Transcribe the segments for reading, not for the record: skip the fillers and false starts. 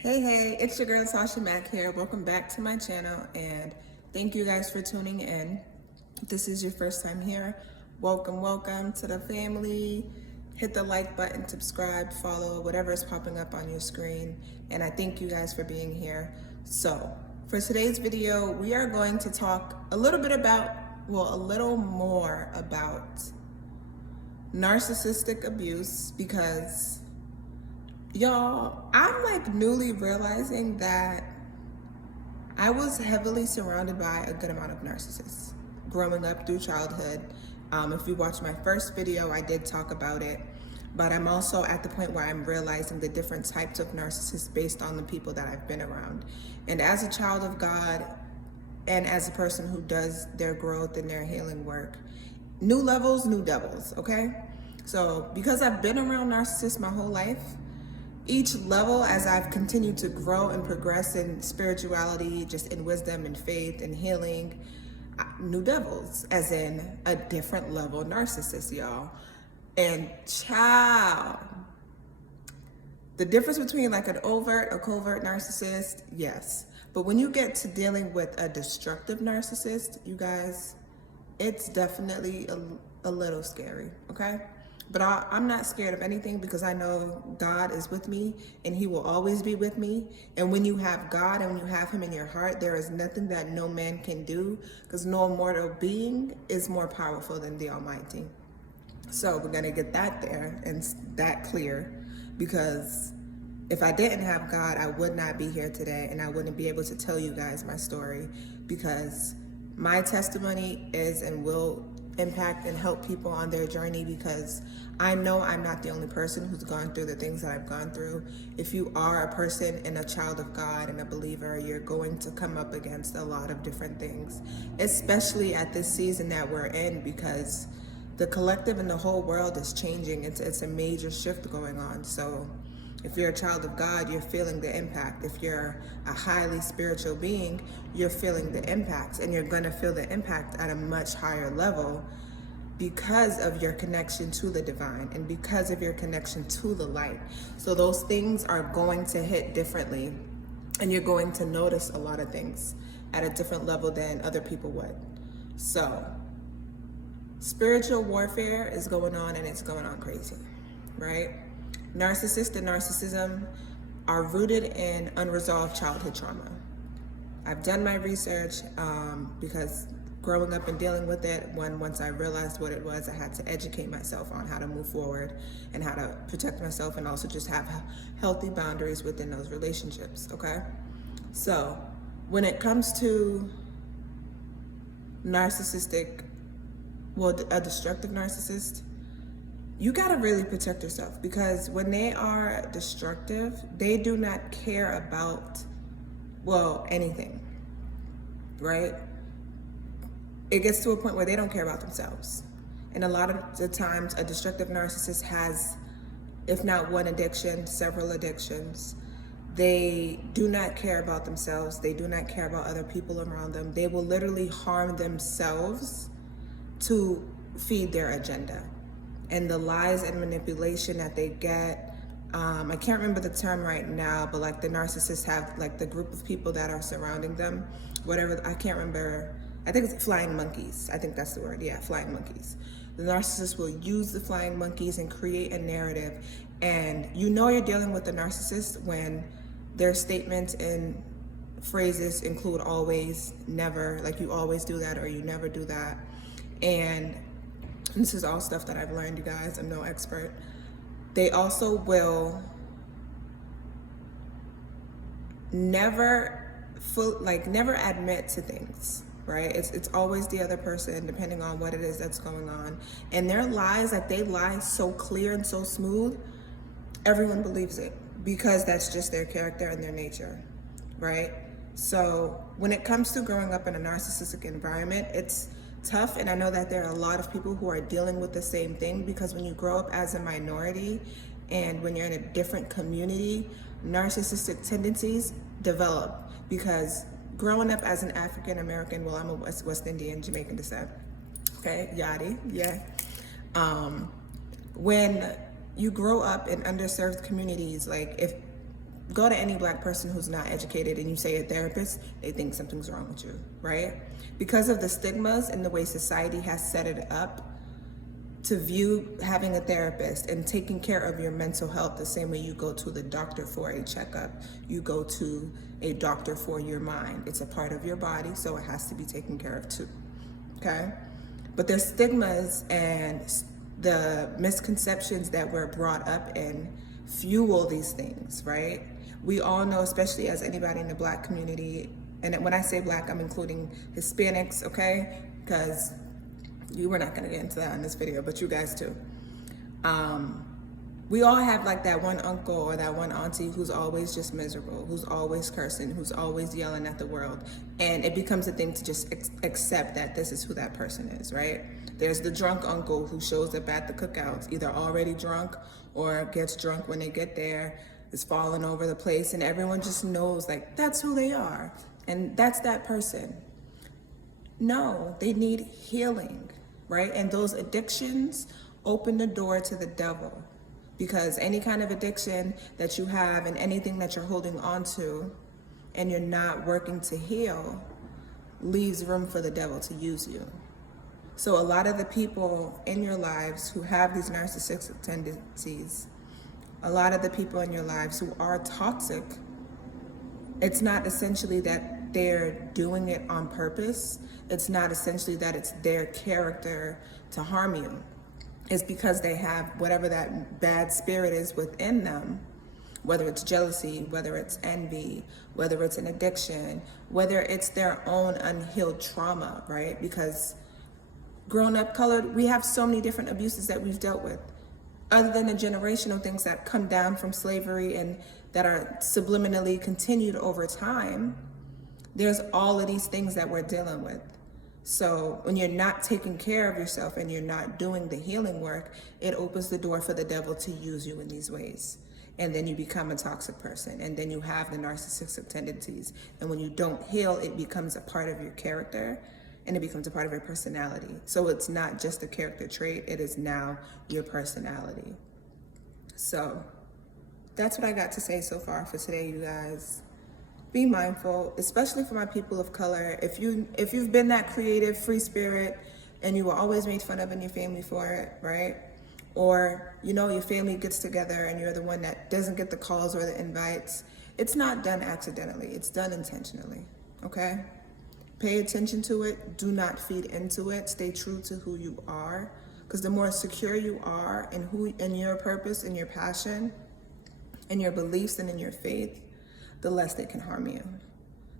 Hey, it's your girl Sasha Mack here. Welcome back to my channel and thank you guys for tuning in. If this is your first time here, welcome to the family. Hit the like button, subscribe, follow, whatever is popping up on your screen. And I thank you guys for being here. So for today's video, we are going to talk a little more about narcissistic abuse because y'all, I'm like newly realizing that I was heavily surrounded by a good amount of narcissists growing up through childhood. If you watch my first video, I did talk about it, but I'm also at the point where I'm realizing the different types of narcissists based on the people that I've been around. And as a child of God, and as a person who does their growth and their healing work, new levels, new devils, okay? So because I've been around narcissists my whole life, each level, as I've continued to grow and progress in spirituality, just in wisdom and faith and healing, new devils, as in a different level narcissist, y'all. And child, the difference between like an overt or covert narcissist, yes. But when you get to dealing with a destructive narcissist, you guys, it's definitely a little scary, okay? But I'm not scared of anything because I know God is with me and he will always be with me. And when you have God and when you have him in your heart, there is nothing that no man can do because no mortal being is more powerful than the Almighty. So we're gonna get that there and that clear, because if I didn't have God, I would not be here today and I wouldn't be able to tell you guys my story, because my testimony is and will impact and help people on their journey, because I know I'm not the only person who's gone through the things that I've gone through. If you are a person and a child of God and a believer, you're going to come up against a lot of different things, especially at this season that we're in, because the collective and the whole world is changing. It's a major shift going on. So if you're a child of God, you're feeling the impact. If you're a highly spiritual being, you're feeling the impacts, and you're gonna feel the impact at a much higher level because of your connection to the divine and because of your connection to the light. So those things are going to hit differently, and you're going to notice a lot of things at a different level than other people would. So spiritual warfare is going on, and it's going on crazy, right? Narcissist and narcissism are rooted in unresolved childhood trauma. I've done my research because growing up and dealing with it, once I realized what it was, I had to educate myself on how to move forward and how to protect myself, and also just have healthy boundaries within those relationships, okay? So when it comes to narcissistic, a destructive narcissist, you gotta really protect yourself, because when they are destructive, they do not care about, anything, right? It gets to a point where they don't care about themselves. And a lot of the times, a destructive narcissist has, if not one addiction, several addictions. They do not care about themselves. They do not care about other people around them. They will literally harm themselves to feed their agenda. And the lies and manipulation that they get, I can't remember the term right now, but like the narcissists have like the group of people that are surrounding them, whatever, I can't remember, I think it's flying monkeys. I think that's the word, yeah, flying monkeys. The narcissist will use the flying monkeys and create a narrative. And you know you're dealing with the narcissist when their statements and phrases include always, never, like you always do that or you never do that. And this is all stuff that I've learned, you guys. I'm no expert. They also will never admit to things, right? It's always the other person, depending on what it is that's going on. And their lies, like they lie so clear and so smooth, everyone believes it because that's just their character and their nature, right? So when it comes to growing up in a narcissistic environment, it's tough, and I know that there are a lot of people who are dealing with the same thing, because when you grow up as a minority and when you're in a different community, narcissistic tendencies develop. Because growing up as an African American, I'm a West Indian, Jamaican descent, okay, yachty, yeah. When you grow up in underserved communities, like if go to any black person who's not educated and you say a therapist, they think something's wrong with you, right? Because of the stigmas and the way society has set it up to view having a therapist and taking care of your mental health the same way you go to the doctor for a checkup, you go to a doctor for your mind. It's a part of your body, so it has to be taken care of too, okay? But there's stigmas and the misconceptions that we're brought up in fuel these things, right? We all know, especially as anybody in the black community, and when I say black, I'm including Hispanics, okay? Because we're not gonna get into that in this video, but you guys too. We all have like that one uncle or that one auntie who's always just miserable, who's always cursing, who's always yelling at the world. And it becomes a thing to just accept that this is who that person is, right? There's the drunk uncle who shows up at the cookouts, either already drunk or gets drunk when they get there, is falling over the place, and everyone just knows like that's who they are. And that's that person. No, they need healing, right? And those addictions open the door to the devil, because any kind of addiction that you have and anything that you're holding on to and you're not working to heal leaves room for the devil to use you. So a lot of the people in your lives who have these narcissistic tendencies, a lot of the people in your lives who are toxic, it's not essentially that they're doing it on purpose. It's not essentially that it's their character to harm you. It's because they have whatever that bad spirit is within them, whether it's jealousy, whether it's envy, whether it's an addiction, whether it's their own unhealed trauma, right? Because growing up colored, we have so many different abuses that we've dealt with. Other than the generational things that come down from slavery and that are subliminally continued over time, there's all of these things that we're dealing with. So when you're not taking care of yourself and you're not doing the healing work, it opens the door for the devil to use you in these ways. And then you become a toxic person, and then you have the narcissistic tendencies. And when you don't heal, it becomes a part of your character and it becomes a part of your personality. So it's not just a character trait, it is now your personality. So that's what I got to say so far for today, you guys. Be mindful, especially for my people of color. If you've been that creative, free spirit, and you were always made fun of in your family for it, right? Or, you know, your family gets together and you're the one that doesn't get the calls or the invites, it's not done accidentally, it's done intentionally, okay? Pay attention to it, do not feed into it, stay true to who you are, because the more secure you are in your purpose and your passion and your beliefs and in your faith, the less they can harm you.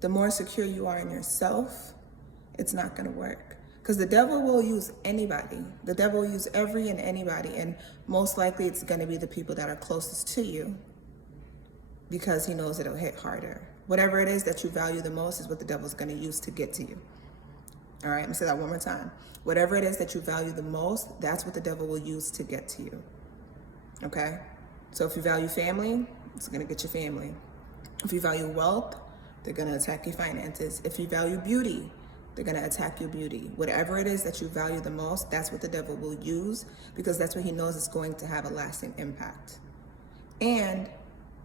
The more secure you are in yourself, it's not gonna work. Because the devil will use anybody. The devil will use every and anybody, and most likely it's gonna be the people that are closest to you, because he knows it'll hit harder. Whatever it is that you value the most is what the devil's gonna use to get to you. All right, I'm gonna say that one more time. Whatever it is that you value the most, that's what the devil will use to get to you, okay? So if you value family, it's gonna get your family. If you value wealth, they're gonna attack your finances. If you value beauty, they're gonna attack your beauty. Whatever it is that you value the most, that's what the devil will use, because that's what he knows is going to have a lasting impact. And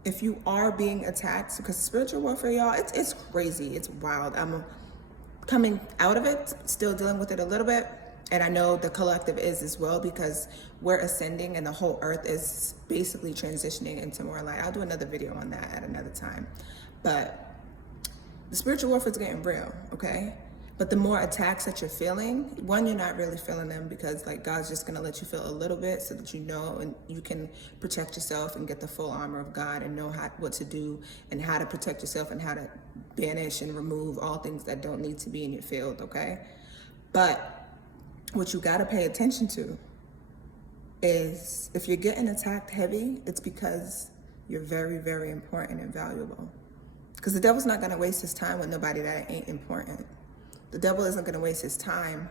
if you are being attacked, because spiritual warfare, y'all, it's crazy, it's wild. I'm coming out of it, still dealing with it a little bit. And I know the collective is as well, because we're ascending and the whole earth is basically transitioning into more light. I'll do another video on that at another time. But the spiritual warfare is getting real, okay? But the more attacks that you're feeling, one, you're not really feeling them, because like God's just gonna let you feel a little bit so that you know and you can protect yourself and get the full armor of God and know what to do and how to protect yourself and how to banish and remove all things that don't need to be in your field, okay? But what you gotta pay attention to is if you're getting attacked heavy, it's because you're very, very important and valuable. Because the devil's not gonna waste his time with nobody that ain't important. The devil isn't gonna waste his time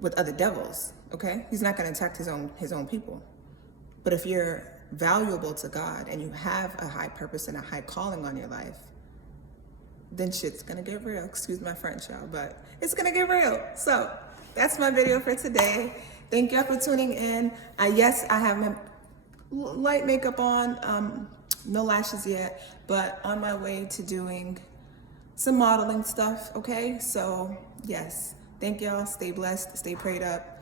with other devils, okay? He's not gonna attack his own people. But if you're valuable to God and you have a high purpose and a high calling on your life, then shit's gonna get real. Excuse my French, y'all, but it's gonna get real. So that's my video for today. Thank y'all for tuning in. Yes, I have light makeup on, no lashes yet, but on my way to doing some modeling stuff, okay? So yes, thank y'all, stay blessed, stay prayed up.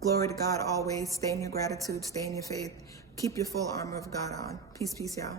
Glory to God always, stay in your gratitude, stay in your faith, keep your full armor of God on. Peace, peace, y'all.